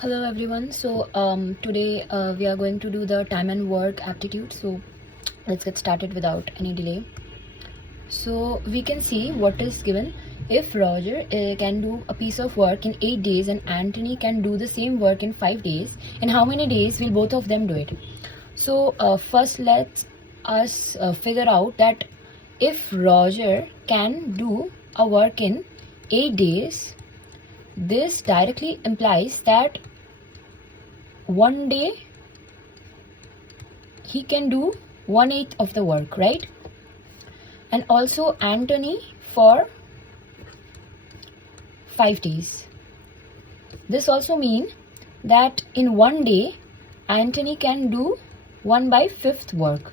Hello everyone. Today we are going to do the time and work aptitude. So let's get started without any delay. So we can see what is given. If Roger can do a piece of work in 8 days and Anthony can do the same work in 5 days, in how many days will both of them do it? So first let's us figure out that if Roger can do a work in 8 days, this directly implies that one day he can do 1/8 of the work, right? And also Anthony for 5 days. This also means that in one day Anthony can do 1/5 work.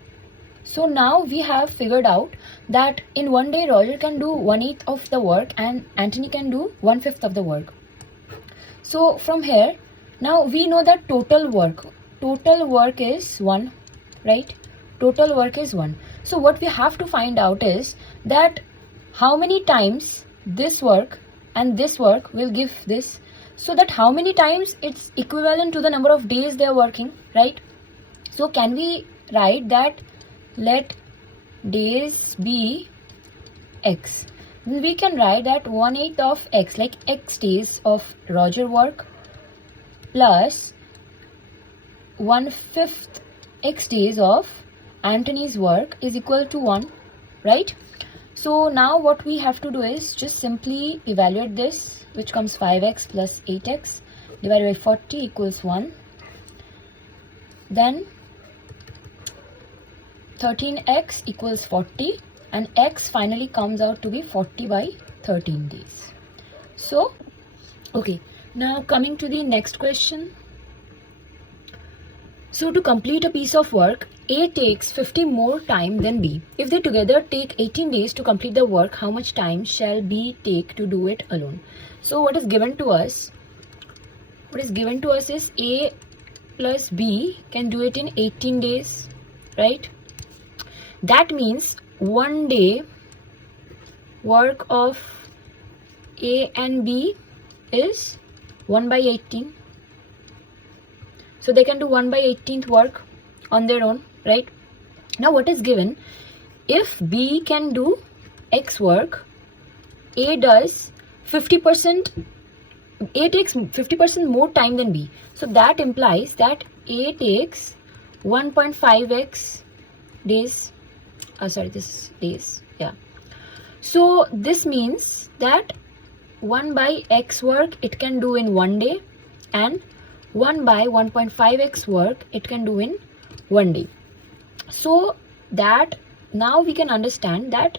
So now we have figured out that in one day Roger can do 1/8 of the work and Anthony can do 1/5 of the work. So from here, now we know that total work is 1, right? Total work is 1. So what we have to find out is that how many times this work and this work will give this, so that how many times it's equivalent to the number of days they are working, right? So can we write that let days be x? We can write that 1/8 of x, like x days of Roger work plus 1/5 x days of Anthony's work is equal to 1, right? So now what we have to do is just simply evaluate this, which comes 5x plus 8x divided by 40 equals 1. Then 13x equals 40 and x finally comes out to be 40 by 13 days. So, okay, now coming to the next question. So to complete a piece of work, A takes 50 more time than B. If they together take 18 days to complete the work, how much time shall B take to do it alone? So what is given to us? What is given to us is A plus B can do it in 18 days, right? That means one day work of A and B is 1/18. So they can do 1/18th work on their own, right? Now what is given? If B can do X work, A does 50%, A takes 50% more time than B. So that implies that A takes 1.5x days. This days, yeah. So this means that 1/x work it can do in one day and 1/1.5x work it can do in one day. So that now we can understand that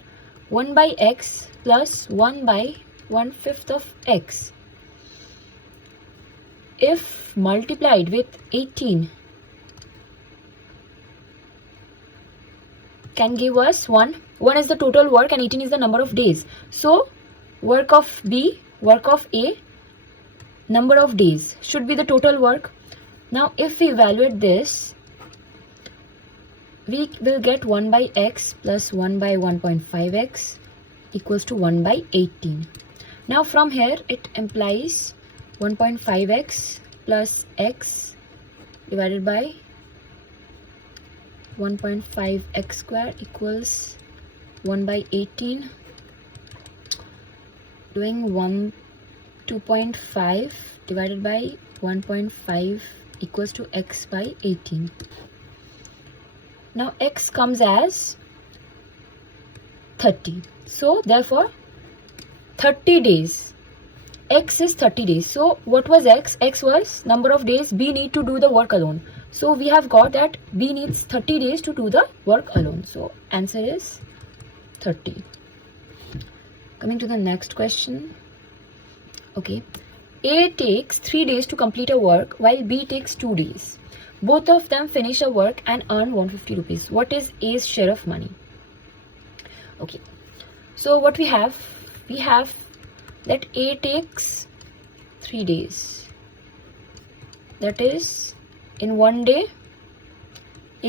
1/x plus 1/1/5 of x, if multiplied with 18, can give us 1. 1 is the total work and 18 is the number of days. So work of B, work of A, number of days should be the total work. Now if we evaluate this, we will get 1/x plus 1/1.5x equals to 1/18. Now from here it implies 1.5x plus x divided by 1.5x square equals 1/18, doing 2.5 divided by 1.5 equals to x by 18. Now x comes as 30. So therefore 30 days. X is 30 days. So what was x? X was number of days B need to do the work alone. So we have got that B needs 30 days to do the work alone. So answer is 30. Coming to the next question. Okay. A takes 3 days to complete a work while B takes 2 days. Both of them finish a work and earn 150 rupees. What is A's share of money? Okay. So what we have that A takes 3 days. That is, in one day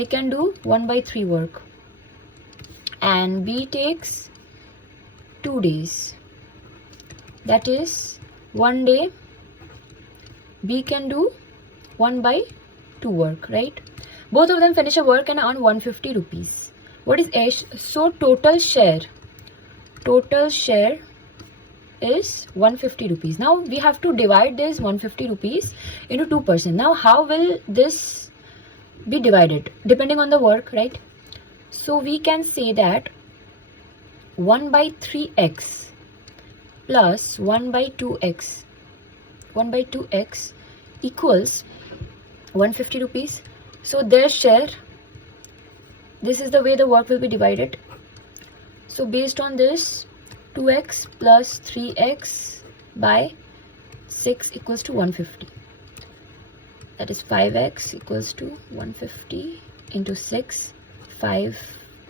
A can do 1/3 work and B takes 2 days. That is, one day B can do 1 by 2 work, right? Both of them finish a work and earn 150 rupees. What is A? So total share is 150 rupees. Now we have to divide this 150 rupees into 2%. Now how will this be divided? Depending on the work, right? So we can say that 1 by 3x plus 1 by 2x equals 150 rupees. So their share, this is the way the work will be divided. So based on this, 2x plus 3x by 6 equals to 150. That is 5x equals to 150 into 6, 5,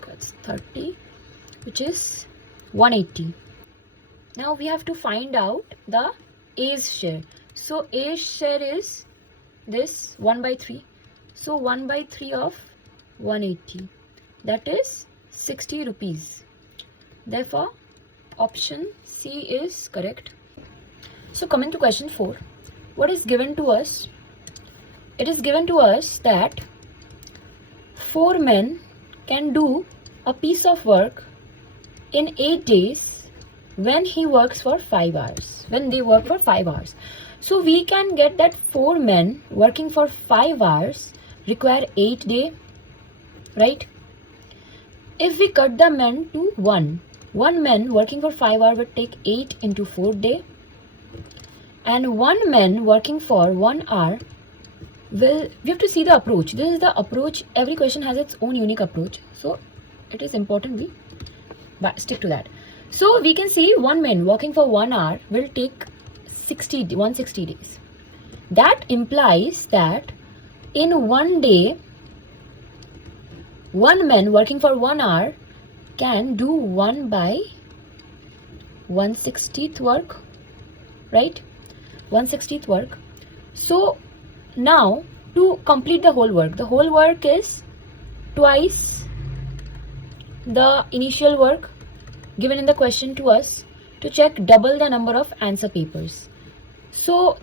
that's 30, which is 180. Now we have to find out the A's share. So A's share is this 1 by 3. So 1 by 3 of 180. That is 60 rupees. Therefore, option C is correct. So coming to question 4. What is given to us? It is given to us that 4 men can do a piece of work in 8 days when he works for 5 hours. When they work for 5 hours. So we can get that 4 men working for 5 hours require 8 days, right? If we cut the men to 1 man working for 5 hours would take 8 into 4 days, and 1 man working for 1 hour will, we have to see the approach. This is the approach. Every question has its own unique approach. So it is important we stick to that. So we can see 1 man working for 1 hour will take 160 days. That implies that in 1 day, 1 man working for 1 hour can do 1 by 1/60th work, right? 1/60th work. So now to complete the whole work is twice the initial work given in the question to us to check double the number of answer papers. So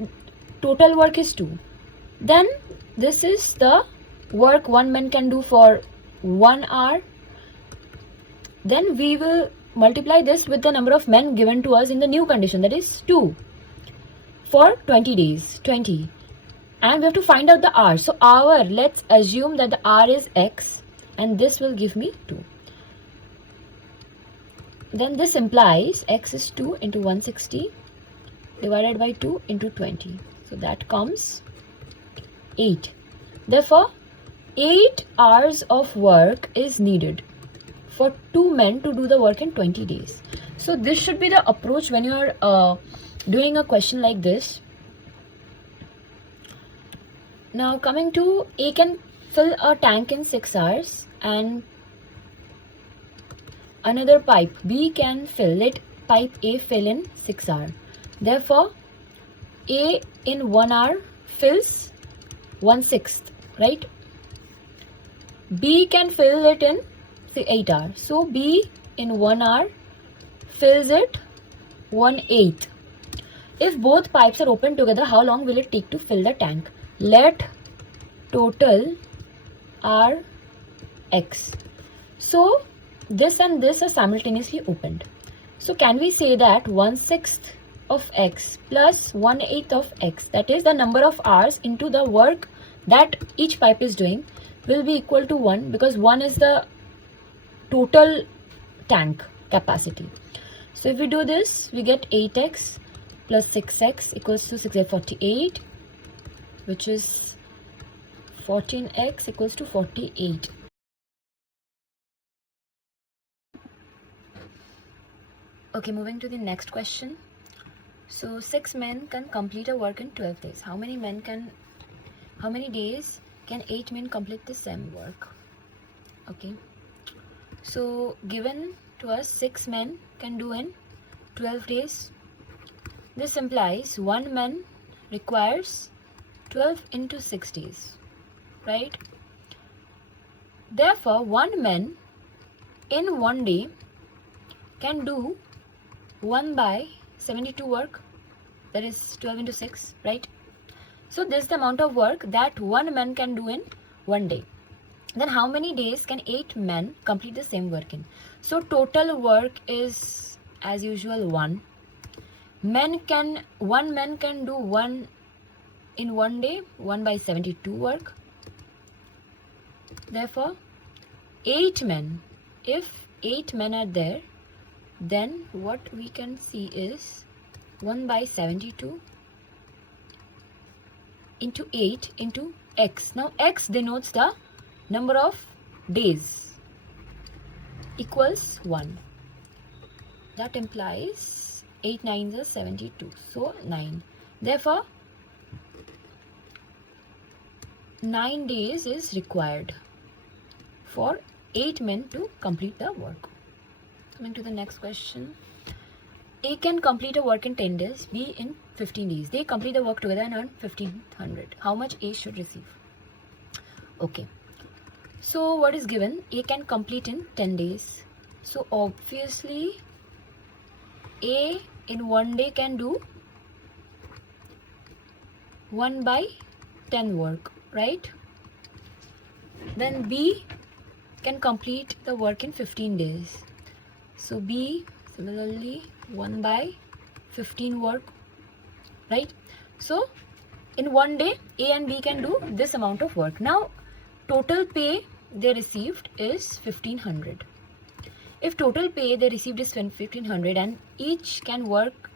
total work is 2. Then this is the work 1 man can do for 1 hour. Then we will multiply this with the number of men given to us in the new condition, that is 2 for 20 days, 20. And we have to find out the hour. So hour, let's assume that the hour is x and this will give me 2. Then this implies x is 2 into 160 divided by 2 into 20. So that comes 8. Therefore, 8 hours of work is needed for 2 men to do the work in 20 days. So this should be the approach when you are doing a question like this. Now coming to A can fill a tank in 6 hours and another pipe B can fill it, pipe A fill in 6 hours. Therefore, A in 1 hour fills 1/6, right? B can fill it in say 8 hours. So B in 1 hour fills it 1/8. If both pipes are open together, how long will it take to fill the tank? Let total R X. So this and this are simultaneously opened. So can we say that 1/6 of x plus 1/8 of x, that is the number of hours into the work that each pipe is doing, will be equal to 1, because 1 is the total tank capacity. So if we do this, we get 8x plus 6x equals to 6 48, which is 14x equals to 48. Okay, moving to the next question. So 6 men can complete a work in 12 days. How many days can 8 men complete the same work? Okay. So given to us 6 men can do in 12 days. This implies 1 man requires 12 into 6 days, right? Therefore, 1 man in 1 day can do 1 by 72 work, that is 12 into 6, right? So this is the amount of work that one man can do in one day. Then how many days can 8 men complete the same work in? So total work is as usual 1. One man can do 1 in one day, 1 by 72 work. Therefore 8 men, if 8 men are there, then what we can see is 1 by 72 into 8 into x. Now x denotes the number of days, equals 1. That implies 8 nines are 72, so 9. Therefore 9 days is required for 8 men to complete the work. Coming to the next question. A can complete a work in 10 days, B in 15 days. They complete the work together and earn 1500. How much A should receive? Okay. So what is given? A can complete in 10 days. So obviously A in one day can do 1 by 10 work, right? Then B can complete the work in 15 days. So B similarly 1 by 15 work, right? So in one day A and B can do this amount of work. Now total pay they received is 1500. If total pay they received is 1500 and each can work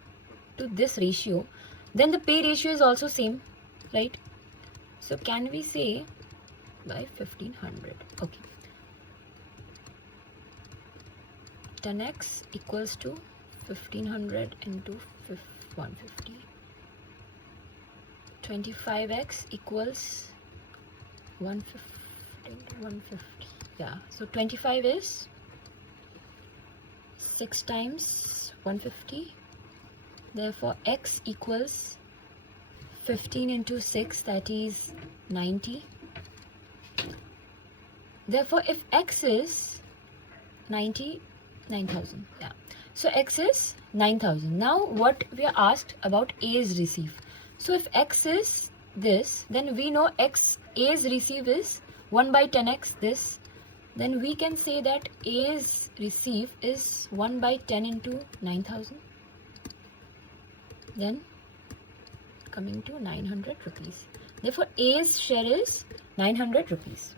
to this ratio, then the pay ratio is also same, right? So can we say by 1500? Okay. 10x equals to 1500 into 150. 25x equals 150. Yeah, so 25 is 6 times 150. Therefore x equals 15 into 6, that is 90. Therefore if x is 9,000, yeah, so x is 9,000. Now what we are asked about A's receive. So if x is this, then we know A's receive is 1 by 10x this. Then we can say that A's receive is 1 by 10 into 9,000. Then coming to 900 rupees. Therefore A's share is 900 rupees.